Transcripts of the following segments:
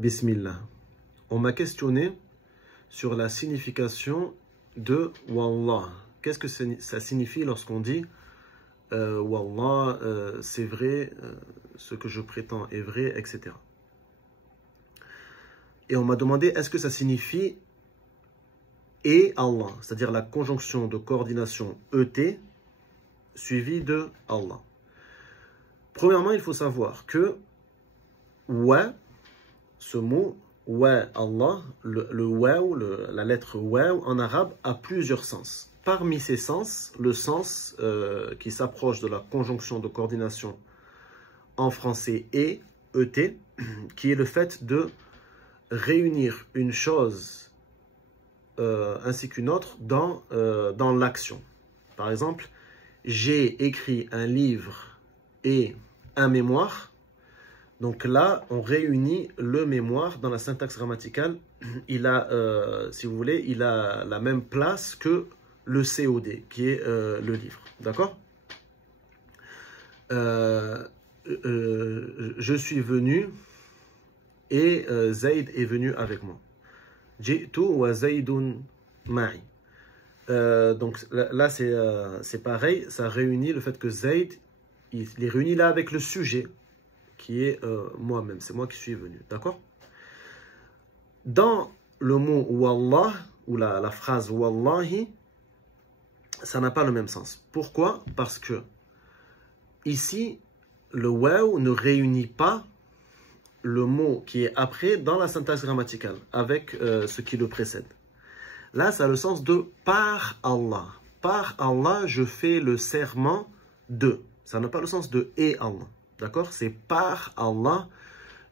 Bismillah. On m'a questionné sur la signification de Wallah. Qu'est-ce que ça signifie lorsqu'on dit Wallah, c'est vrai, ce que je prétends est vrai, etc. Et on m'a demandé, est-ce que ça signifie et Allah, c'est-à-dire la conjonction de coordination ET suivie de Allah. Premièrement, il faut savoir que wa, ce mot wa Allah, le waw, la lettre waw en arabe a plusieurs sens. Parmi ces sens, le sens qui s'approche de la conjonction de coordination en français et ET, qui est le fait de réunir une chose ainsi qu'une autre dans l'action. Par exemple, j'ai écrit un livre et un mémoire. Donc là, on réunit le mémoire dans la syntaxe grammaticale. Il a, si vous voulez, il a la même place que le COD, qui est le livre. D'accord ? Je suis venu et Zayd est venu avec moi. Ji'tu wa Zaydun ma'i. Donc là, c'est pareil, ça réunit le fait que Zayd, il est réuni là avec le sujet, qui est moi-même, c'est moi qui suis venu, d'accord? Dans le mot Wallah, ou la phrase Wallahi, ça n'a pas le même sens. Pourquoi? Parce que ici, le waw ne réunit pas le mot qui est après dans la syntaxe grammaticale, avec ce qui le précède. Là, ça a le sens de par Allah. Par Allah, je fais le serment de. Ça n'a pas le sens de et Allah. D'accord? C'est par Allah,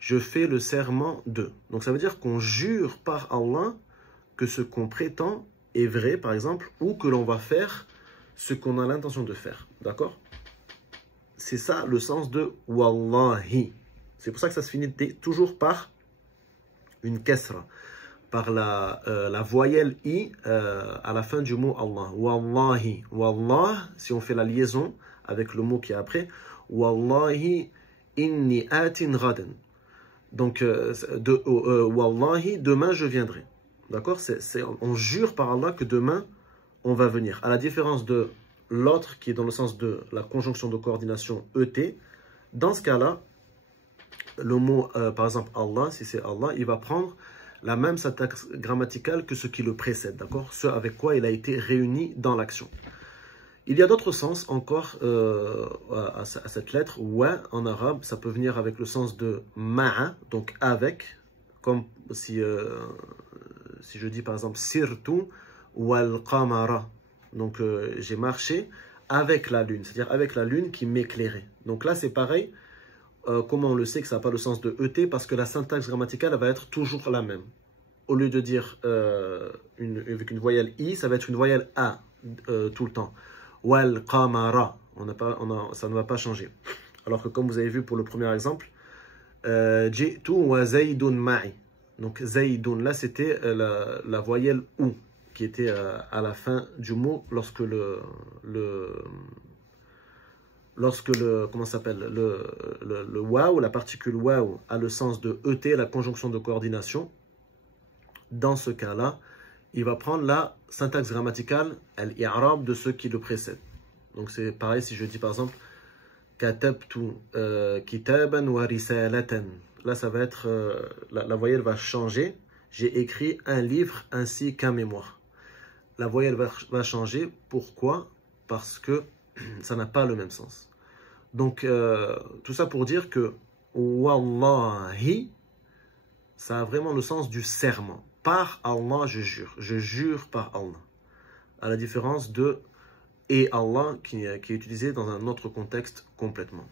je fais le serment de. Donc ça veut dire qu'on jure par Allah que ce qu'on prétend est vrai, par exemple, ou que l'on va faire ce qu'on a l'intention de faire. D'accord? C'est ça le sens de Wallahi. C'est pour ça que ça se finit toujours par une kasra, par la voyelle I à la fin du mot Allah. Wallahi. Wallah, si on fait la liaison avec le mot qui est après, Wallahi inni atin ghadan. Donc, Wallahi, demain je viendrai. D'accord? On jure par Allah que demain on va venir. À la différence de l'autre qui est dans le sens de la conjonction de coordination ET, dans ce cas-là, le mot, par exemple, Allah, si c'est Allah, il va prendre la même syntaxe grammaticale que ce qui le précède, d'accord? Ce avec quoi il a été réuni dans l'action. Il y a d'autres sens encore à cette lettre. Wa en arabe, ça peut venir avec le sens de ma'a, donc avec, comme si je dis par exemple sirtu wal qamara, donc j'ai marché avec la lune, c'est-à-dire avec la lune qui m'éclairait. Donc là c'est pareil, comment on le sait que ça n'a pas le sens de ET, parce que la syntaxe grammaticale elle va être toujours la même. Au lieu de dire avec une voyelle I, ça va être une voyelle A tout le temps. Wal qamara, ça ne va pas changer. Alors que comme vous avez vu pour le premier exemple, ji'tu wa zaydun ma'i. Donc zaydun, là c'était la voyelle OU qui était à la fin du mot lorsque comment s'appelle le waw, la particule waw a le sens de ET, la conjonction de coordination. Dans ce cas-là, il va prendre la syntaxe grammaticale, al-i'rab de ce qui le précède. Donc c'est pareil si je dis par exemple katabtu kitaban wa risalatan. Là ça va être la voyelle va changer. J'ai écrit un livre ainsi qu'un mémoire. La voyelle va changer. Pourquoi? Parce que ça n'a pas le même sens. Donc tout ça pour dire que Wallahi, ça a vraiment le sens du serment. Par Allah, je jure par Allah. À la différence de et Allah qui est utilisé dans un autre contexte complètement.